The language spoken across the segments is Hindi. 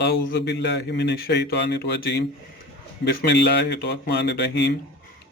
औज़ुबिल्लाहिमिनश्शैतानिर्रजीम बिस्मिल्लाहिर्रहमानिर्रहीम।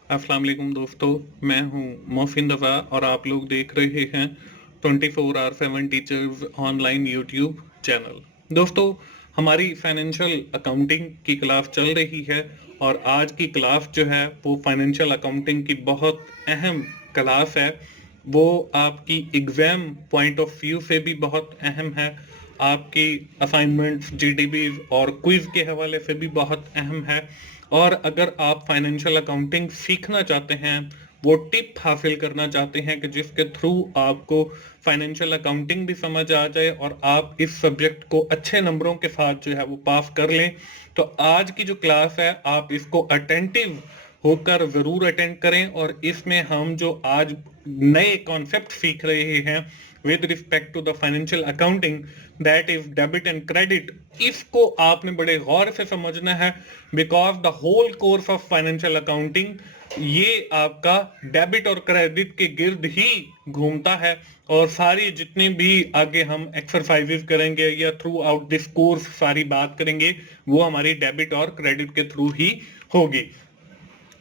अस्सलाम वालेकुम दोस्तों, मैं हूं मोहसिन रज़ा और आप लोग देख रहे हैं 24/7 टीचर्स ऑनलाइन यूट्यूब चैनल। दोस्तों, हमारी फाइनेंशियल अकाउंटिंग की क्लास चल रही है और आज की क्लास जो है वो फाइनेंशियल अकाउंटिंग की बहुत अहम क्लास है। वो आपकी एग्ज़ाम पॉइंट ऑफ व्यू से भी बहुत अहम है, आपकी असाइनमेंट्स, जीडीबीज और क्विज के हवाले से भी बहुत अहम है। और अगर आप फाइनेंशियल अकाउंटिंग सीखना चाहते हैं, वो टिप हासिल करना चाहते हैं कि जिसके थ्रू आपको फाइनेंशियल अकाउंटिंग भी समझ आ जाए और आप इस सब्जेक्ट को अच्छे नंबरों के साथ जो है वो पास कर लें, तो आज की जो क्लास है आप इसको अटेंटिव होकर जरूर अटेंड करें। और इसमें हम जो आज नए कॉन्सेप्ट सीख रहे हैं with respect to the financial accounting, that is debit and credit, इसको आपने बड़े गौर से समझना है, because the whole course of financial accounting ये आपका डेबिट और क्रेडिट के गिर्द ही घूमता है। और सारी जितनी भी आगे हम एक्सरसाइजेस करेंगे या थ्रू आउट दिस कोर्स सारी बात करेंगे, वो हमारी डेबिट और क्रेडिट के थ्रू ही होगी।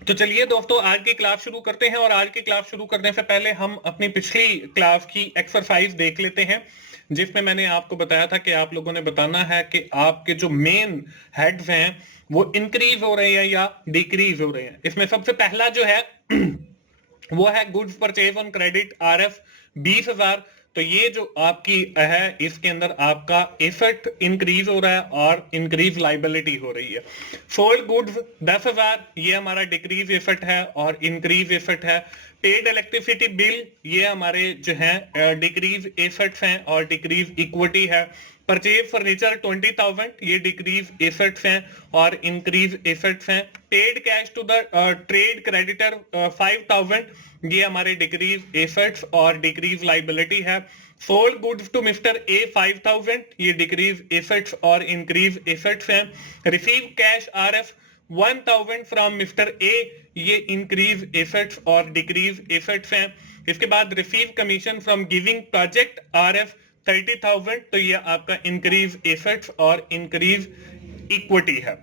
तो चलिए दोस्तों, आज की क्लास शुरू करते हैं। और आज की क्लास शुरू करने से पहले हम अपनी पिछली क्लास की एक्सरसाइज देख लेते हैं, जिसमें मैंने आपको बताया था कि आप लोगों ने बताना है कि आपके जो मेन हेड्स हैं वो इंक्रीज हो रहे हैं या डिक्रीज हो रहे हैं। इसमें सबसे पहला जो है वो है goods purchase on credit RF 20,000। तो ये जो आपकी है इसके अंदर आपका एसेट इंक्रीज हो रहा है और इंक्रीज लाइबिलिटी हो रही है। सोल्ड गुड्स 10,000, ये हमारा डिक्रीज एसेट है और इंक्रीज एसेट है। पेड इलेक्ट्रिसिटी बिल, ये हमारे जो है डिक्रीज एसेट्स हैं और डिक्रीज इक्विटी है। परचेज फर्नीचर 20,000, ये डिक्रीज एसेट्स हैं और इंक्रीज एसेट्स हैं। Paid cash to the trade creditor 5,000, ये हमारे डिक्रीज एसेट्स और डिक्रीज लाइबिलिटी है। Sold goods to mister A 5,000, ये डिक्रीज एसेट्स और इंक्रीज एसेट्स हैं। Receive cash RF 1,000 from mister A, ये इंक्रीज एसेट्स और डिक्रीज एसेट्स हैं। इसके बाद receive commission from giving project RF 30,000, तो ये आपका इंक्रीज एसेट्स और इंक्रीज इक्विटी है।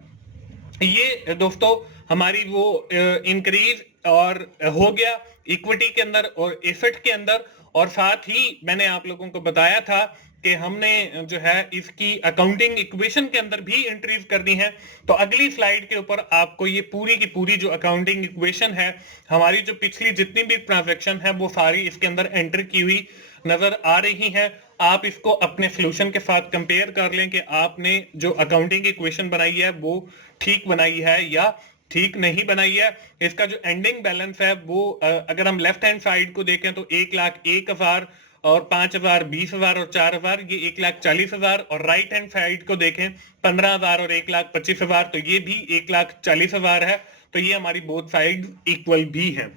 ये दोस्तों हमारी वो इंक्रीज और हो गया इक्विटी के अंदर और एसेट के अंदर। और साथ ही मैंने आप लोगों को बताया था कि हमने जो है इसकी अकाउंटिंग इक्वेशन के अंदर भी एंट्रीज करनी है। तो अगली स्लाइड के ऊपर आपको ये पूरी की पूरी जो अकाउंटिंग इक्वेशन है, हमारी जो पिछली जितनी भी ट्रांजैक्शन है वो सारी इसके अंदर एंटर की हुई नजर आ रही है। आप इसको अपने सोल्यूशन के साथ कंपेयर कर लें कि आपने जो अकाउंटिंग इक्वेशन बनाई है वो ठीक बनाई है या ठीक नहीं बनाई है। इसका जो एंडिंग बैलेंस है वो अगर हम लेफ्ट हैंड साइड को देखें तो 1,01,000 और 5,000, 20,000 और 4,000, ये 1,40,000। और राइट हैंड साइड को देखें 15,000 और 1,25,000, तो ये भी 1,40,000 है। तो ये हमारी बोथ साइड इक्वल भी है।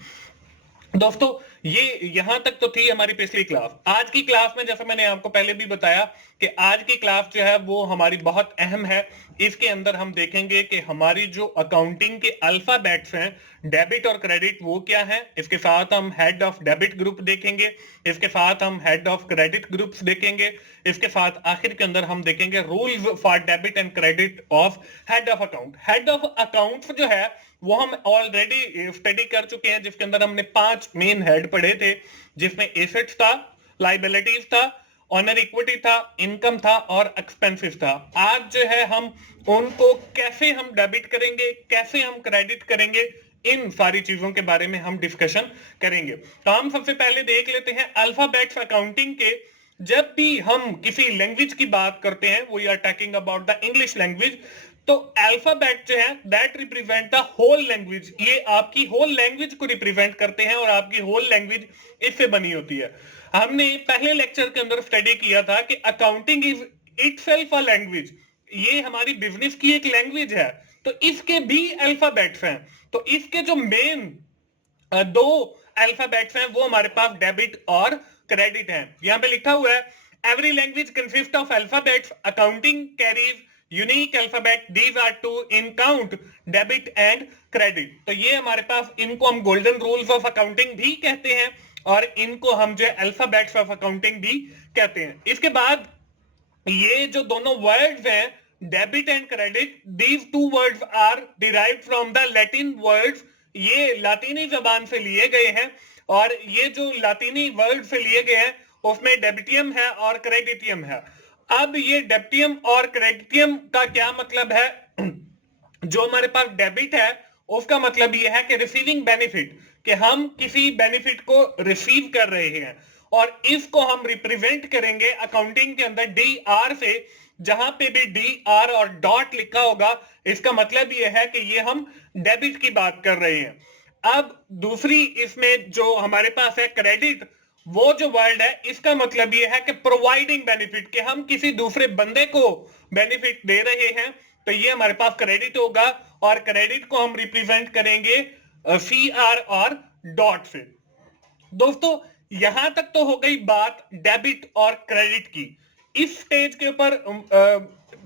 दोस्तों, ये यहां तक तो थी हमारी पिछली क्लास। आज की क्लास में जैसा मैंने आपको पहले भी बताया कि आज की क्लास जो है वो हमारी बहुत अहम है। इसके अंदर हम देखेंगे कि हमारी जो अकाउंटिंग के अल्फाबेट्स हैं, डेबिट और क्रेडिट, वो क्या है। इसके साथ हम हेड ऑफ डेबिट ग्रुप देखेंगे, इसके साथ हम हेड ऑफ क्रेडिट ग्रुप्स देखेंगे, इसके साथ आखिर के अंदर हम देखेंगे rules for debit and credit of head of account. Head of account जो है वो हम ऑलरेडी स्टडी कर चुके हैं, जिसके अंदर हमने 5 मेन हेड पढ़े थे, जिसमें एसेट्स था, लाइबिलिटीज था, ऑनर इक्विटी था, इनकम था और एक्सपेंसेस था। आज जो है हम उनको कैसे हम डेबिट करेंगे, कैसे हम क्रेडिट करेंगे, इन सारी चीजों के बारे में हम डिस्कशन करेंगे। तो हम सबसे पहले देख लेते हैं अल्फाबेट्स अकाउंटिंग के। जब भी हम किसी लैंग्वेज की बात करते हैं, we are talking about the English language, तो अल्फाबेट जो है that represent the whole language. ये आपकी होल लैंग्वेज को रिप्रेजेंट करते हैं और आपकी होल लैंग्वेज इससे बनी होती है। हमने पहले लेक्चर के अंदर स्टडी किया था कि accounting is itself a language, ये हमारी बिजनेस की एक लैंग्वेज है। तो इसके भी अल्फाबेट्स हैं। तो इसके जो मेन 2 अल्फाबेट्स हैं वो हमारे पास डेबिट और क्रेडिट हैं। यहां पे लिखा हुआ है every language consist of alphabets, accounting carries unique alphabet, these are two in count debit and credit. तो ये हमारे पास, इनको हम गोल्डन रूल्स ऑफ अकाउंटिंग भी कहते हैं और इनको हम जो अल्फाबेट्स ऑफ अकाउंटिंग भी कहते हैं। इसके बाद ये जो दोनों वर्ड्स हैं debit and credit, these two words are derived from the Latin words, ये लातीनी जबान से लिए गए हैं, और ये जो लातीनी वर्ड से लिए गए हैं उसमें डेबिटियम है और क्रेडिटियम है। अब ये डेबिटियम और क्रेडिटियम का क्या मतलब है? जो हमारे पास डेबिट है उसका मतलब ये है कि रिसीविंग बेनिफिट, कि हम किसी बेनिफिट को रिसीव कर रहे हैं, और इसको हम रिप्रेजेंट करेंगे अकाउंटिंग के अंदर डी आर से। जहां पे भी डी आर और डॉट लिखा होगा इसका मतलब यह है कि ये हम डेबिट की बात कर रहे हैं। अब दूसरी इसमें जो हमारे पास है क्रेडिट, वो जो वर्ड है इसका मतलब ये है कि प्रोवाइडिंग बेनिफिट, कि हम किसी दूसरे बंदे को बेनिफिट दे रहे हैं, तो ये हमारे पास क्रेडिट होगा, और क्रेडिट को हम रिप्रेजेंट करेंगे सी आर और डॉट से। दोस्तों यहां तक तो हो गई बात डेबिट और क्रेडिट की। इस स्टेज के ऊपर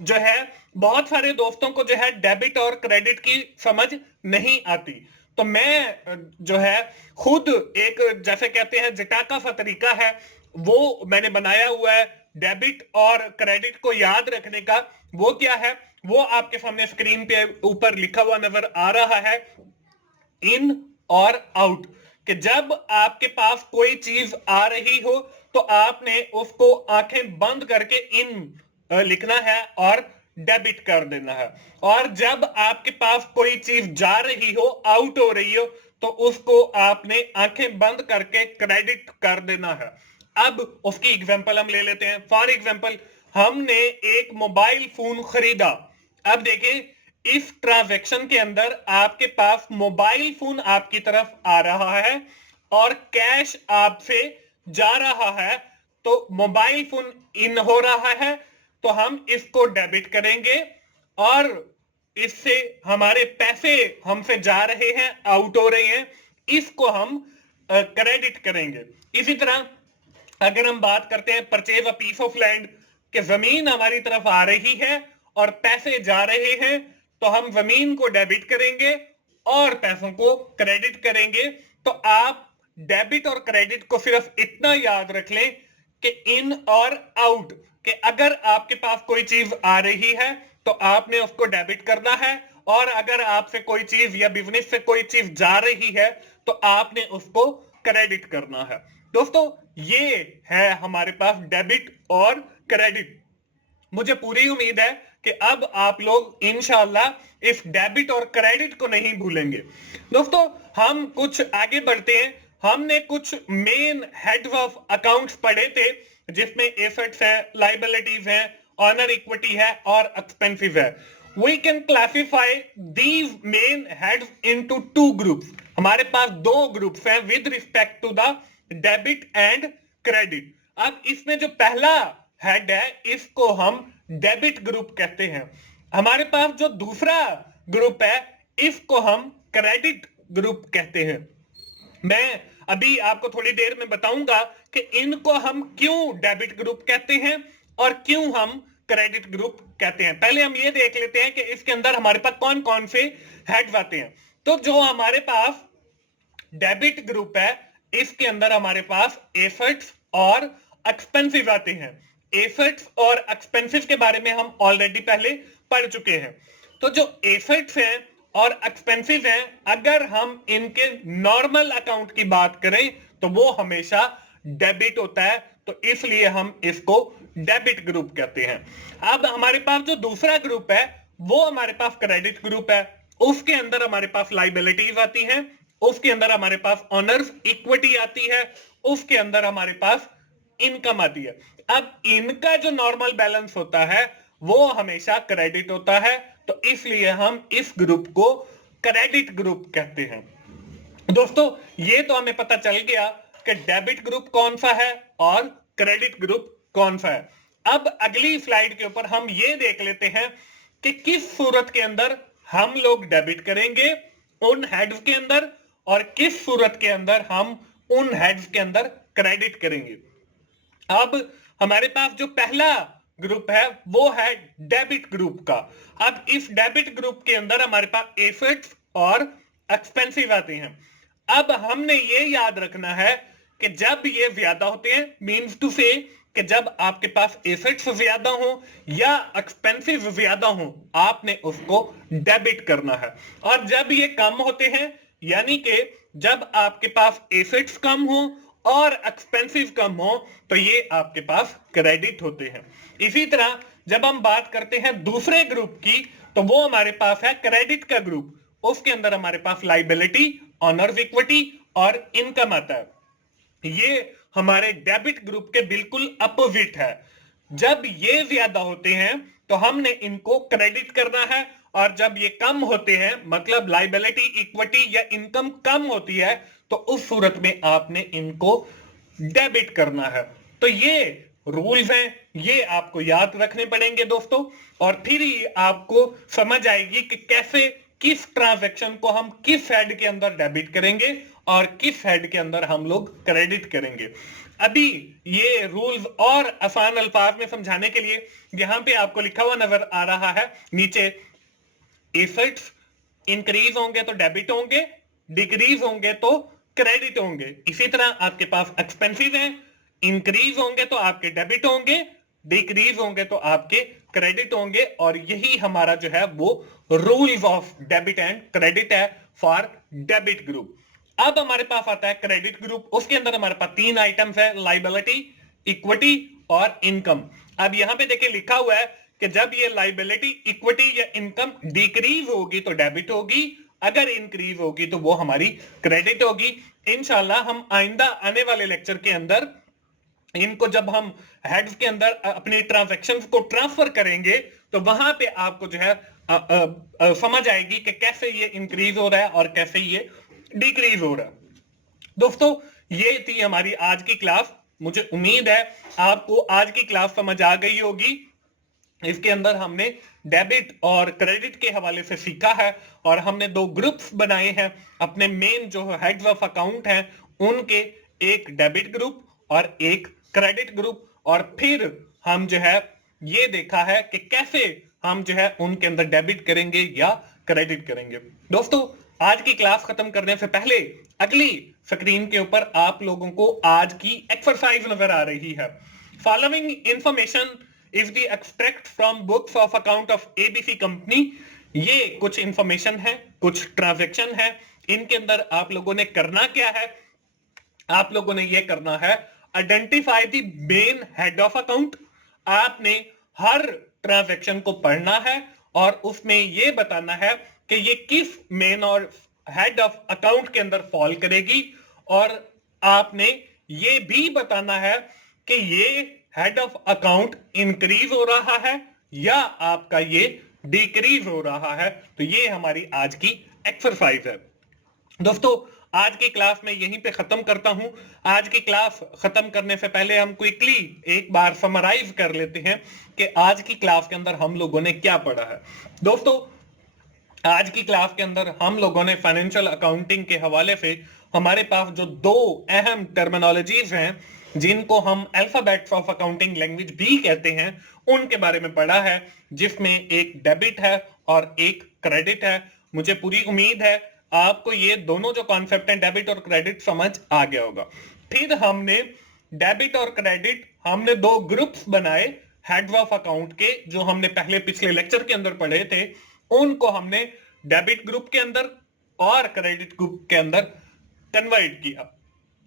जो है बहुत सारे दोस्तों को जो है डेबिट और क्रेडिट की समझ नहीं आती, तो मैं जो है खुद एक, जैसे कहते हैं जटाका सा तरीका है, वो मैंने बनाया हुआ है डेबिट और क्रेडिट को याद रखने का। वो क्या है, वो आपके सामने स्क्रीन पे ऊपर लिखा हुआ नजर आ रहा है, इन और आउट। कि जब आपके पास कोई चीज आ रही हो तो आपने उसको आंखें बंद करके इन लिखना है और डेबिट कर देना है, और जब आपके पास कोई चीज जा रही हो, आउट हो रही हो, तो उसको आपने आंखें बंद करके क्रेडिट कर देना है। अब उसकी एग्जांपल हम ले लेते हैं। फॉर एग्जांपल, हमने एक मोबाइल फोन खरीदा। अब देखिए इस ट्रांजैक्शन के अंदर आपके पास मोबाइल फोन आपकी तरफ आ रहा है और कैश आपसे जा रहा है, तो मोबाइल फोन इन हो रहा है, तो हम इसको डेबिट करेंगे, और इससे हमारे पैसे हमसे जा रहे हैं, आउट हो रहे हैं, इसको हम क्रेडिट करेंगे। इसी तरह अगर हम बात करते हैं purchase a piece of land, कि जमीन हमारी तरफ आ रही है और पैसे जा रहे हैं, तो हम जमीन को डेबिट करेंगे और पैसों को क्रेडिट करेंगे। तो आप डेबिट और क्रेडिट को सिर्फ इतना याद रख लें कि इन और आउट, कि अगर आपके पास कोई चीज आ रही है तो आपने उसको डेबिट करना है, और अगर आपसे कोई चीज या बिजनेस से कोई चीज जा रही है तो आपने उसको क्रेडिट करना है। दोस्तों ये है हमारे पास डेबिट और क्रेडिट। मुझे पूरी उम्मीद है कि अब आप लोग इंशाल्लाह इस डेबिट और क्रेडिट को नहीं भूलेंगे। दोस्तों हम कुछ आगे बढ़ते हैं। हमने कुछ मेन हेड्स ऑफ अकाउंट्स पढ़े थे, जिसमें एसेट्स है, लायबिलिटीज है, ऑनर इक्विटी है और एक्सपेंसिव है। We can classify these main heads into two groups. हमारे पास दो ग्रुप्स हैं with respect to the debit and credit. अब इसमें जो पहला हेड है इसको हम डेबिट ग्रुप कहते हैं। हमारे पास जो दूसरा ग्रुप है इसको हम क्रेडिट ग्रुप कहते हैं। मैं अभी आपको थोड़ी देर में बताऊंगा कि इनको हम क्यों डेबिट ग्रुप कहते हैं और क्यों हम क्रेडिट ग्रुप कहते हैं। पहले हम ये देख लेते हैं कि इसके अंदर हमारे पास कौन कौन से हेड्स आते हैं। तो जो हमारे पास डेबिट ग्रुप है इसके अंदर हमारे पास एसेट्स और एक्सपेंसिव आते हैं। एसेट्स और एक्सपेंसिव के बारे में हम ऑलरेडी पहले पढ़ चुके हैं। तो जो एसेट्स हैं और एक्सपेंसिव हैं, अगर हम इनके नॉर्मल अकाउंट की बात करें तो वो हमेशा डेबिट होता है, तो इसलिए हम इसको डेबिट ग्रुप कहते हैं। अब हमारे पास जो दूसरा ग्रुप है वो हमारे पास क्रेडिट ग्रुप है। उसके अंदर हमारे पास लायबिलिटीज आती हैं, उसके अंदर हमारे पास ऑनर्स इक्विटी आती है, उसके अंदर हमारे पास इनकम आती है। अब इनका जो नॉर्मल बैलेंस होता है वो हमेशा क्रेडिट होता है, तो इसलिए हम इस ग्रुप को क्रेडिट ग्रुप कहते हैं। दोस्तों ये तो हमें पता चल गया कि डेबिट ग्रुप कौन सा है और क्रेडिट ग्रुप कौन सा है। अब अगली स्लाइड के ऊपर हम ये देख लेते हैं कि किस सूरत के अंदर हम लोग डेबिट करेंगे उन हेड्स के अंदर, और किस सूरत के अंदर हम उन हेड्स के अंदर क्रेडिट करेंगे। अब हमारे पास जो पहला ग्रुप है वो है डेबिट ग्रुप का। अब इस डेबिट ग्रुप के अंदर हमारे पास एसेट्स और एक्सपेंसिव आते हैं। अब हमने ये याद रखना है कि जब ये ज्यादा होते हैं, मींस टू से कि जब आपके पास एसेट्स ज्यादा हो या एक्सपेंसिव ज्यादा हो, आपने उसको डेबिट करना है। और जब ये कम होते हैं, यानी कि जब आपके पास एसेट्स कम हो और एक्सपेंसिव कम हो, तो ये आपके पास क्रेडिट होते हैं। इसी तरह जब हम बात करते हैं दूसरे ग्रुप की, तो वो हमारे पास है क्रेडिट का ग्रुप। उसके अंदर हमारे पास लाइबिलिटी, ऑनर्स इक्विटी और इनकम आता है। ये हमारे डेबिट ग्रुप के बिल्कुल अपोजिट है। जब ये ज्यादा होते हैं तो हमने इनको क्रेडिट करना है, और जब ये कम होते हैं, मतलब लाइबिलिटी, इक्विटी या इनकम कम होती है, तो उस सूरत में आपने इनको डेबिट करना है। तो ये रूल्स हैं, ये आपको याद रखने पड़ेंगे दोस्तों, और फिर ही आपको समझ आएगी कि कैसे किस ट्रांजैक्शन को हम किस हेड के अंदर डेबिट करेंगे और किस हेड के अंदर हम लोग क्रेडिट करेंगे। अभी ये रूल्स और आसान अल्फाज में समझाने के लिए यहां पे आपको लिखा हुआ नजर आ रहा है नीचे, एसेट्स इंक्रीज होंगे तो डेबिट होंगे, डिक्रीज होंगे तो क्रेडिट होंगे। इसी तरह आपके पास एक्सपेंसिव हैं, इंक्रीज होंगे तो आपके डेबिट होंगे, डिक्रीज होंगे तो आपके क्रेडिट होंगे। और यही हमारा जो है वो rules of debit and credit है फॉर डेबिट ग्रुप। अब हमारे पास आता है क्रेडिट ग्रुप। उसके अंदर हमारे पास तीन आइटम्स है, लाइबिलिटी, इक्विटी और इनकम। अब यहां पे देखिए लिखा हुआ है कि जब ये लाइबिलिटी, इक्विटी या इनकम डिक्रीज होगी तो डेबिट होगी, अगर इंक्रीज होगी तो वो हमारी क्रेडिट होगी। इंशाल्लाह हम आइंदा आने वाले लेक्चर के अंदर इनको जब हम हेड्स के अंदर अपने ट्रांजैक्शंस को ट्रांसफर करेंगे, तो वहां पे आपको जो है समझ आएगी कि कैसे ये इंक्रीज हो रहा है और कैसे ये डिक्रीज हो रहा है। दोस्तों, ये थी हमारी आज की क्लास। मुझे उम्मीद है आपको आज की क्लास समझ आ गई होगी। इसके अंदर हमने डेबिट और क्रेडिट के हवाले से सीखा है, और हमने दो ग्रुप्स बनाए हैं अपने मेन जो हेड्स ऑफ अकाउंट हैं उनके, एक डेबिट ग्रुप और एक क्रेडिट ग्रुप। और फिर हम जो है ये देखा है कि कैसे हम जो है उनके अंदर डेबिट करेंगे या क्रेडिट करेंगे। दोस्तों, आज की क्लास खत्म करने से पहले अगली स्क्रीन के ऊपर आप लोगों को आज की एक्सरसाइज नजर आ रही है। Following information is the extract from books of account of ABC company. ये कुछ इंफॉर्मेशन है, कुछ ट्रांजैक्शन है। इनके अंदर आप लोगों ने करना क्या है? आप लोगों ने ये करना है, identify the main head of account. आपने हर ट्रांजैक्शन को पढ़ना है और उसमें ये बताना है कि ये किस मेन और हेड ऑफ अकाउंट के अंदर फॉल करेगी, और आपने ये भी बताना है कि ये हेड ऑफ अकाउंट इंक्रीज हो रहा है या आपका ये डिक्रीज हो रहा है। तो ये हमारी आज की एक्सरसाइज है। दोस्तों, आज की क्लास में यहीं पे खत्म करता हूं। आज की क्लास खत्म करने से पहले हम क्विकली एक बार समराइज कर लेते हैं कि आज की क्लास के अंदर हम लोगों ने क्या पढ़ा है। दोस्तों, आज की क्लास के अंदर हम लोगों ने फाइनेंशियल अकाउंटिंग के हवाले से हमारे पास जो दो अहम टर्मिनोलॉजीज हैं, जिनको हम अल्फाबेट्स ऑफ अकाउंटिंग लैंग्वेज भी कहते हैं, उनके बारे में पढ़ा है, जिसमें एक डेबिट है और एक क्रेडिट है। मुझे पूरी उम्मीद है आपको ये दोनों जो कॉन्सेप्ट हैं, डेबिट और क्रेडिट, समझ आ गया होगा। फिर हमने डेबिट और क्रेडिट, हमने दो ग्रुप्स बनाए हेड्स ऑफ अकाउंट के, जो हमने पहले पिछले लेक्चर के अंदर पढ़े थे। उनको हमने डेबिट ग्रुप के अंदर और क्रेडिट ग्रुप के अंदर कन्वर्ट किया।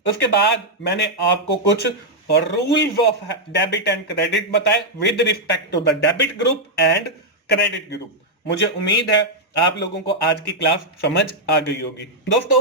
उसके बाद मैंने आपको कुछ rules of debit and credit बताए with respect to the debit group and credit group. मुझे उम्मीद है आप लोगों को आज की क्लास समझ आ गई होगी। दोस्तों,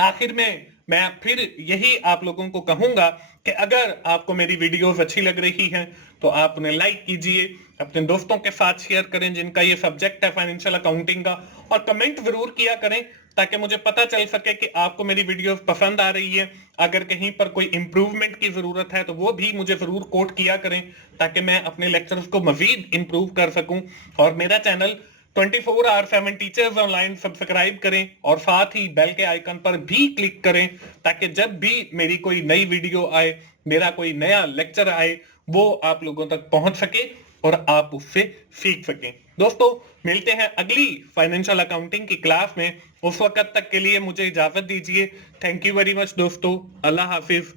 आखिर में मैं फिर यही आप लोगों को कहूंगा कि अगर आपको मेरी वीडियोस अच्छी लग रही हैं तो आप उन्हें लाइक कीजिए, अपने दोस्तों के साथ शेयर करें जिनका ये सब्जेक्ट है फाइनेंशियल अकाउंटिंग का, और कमेंट जरूर किया करें ताकि मुझे पता चल सके कि आपको मेरी वीडियोस पसंद आ रही है। अगर कहीं पर कोई इंप्रूवमेंट की जरूरत है तो वो भी मुझे जरूर कोट किया करें ताकि मैं अपने लेक्चर्स को मजीद इंप्रूव कर सकूं। और मेरा channel 24 hour 7 teachers online subscribe करें और साथ ही बेल के आइकन पर भी क्लिक करें ताकि जब भी मेरी कोई नई वीडियो आए, मेरा कोई नया लेक्चर आए, वो आप लोगों तक पहुंच सके और आप उससे सीख सकें। दोस्तों, मिलते हैं अगली फाइनेंशियल अकाउंटिंग की क्लास में। उस वक्त तक के लिए मुझे इजाजत दीजिए। थैंक यू वेरी मच दोस्तों। अल्लाह हाफिज।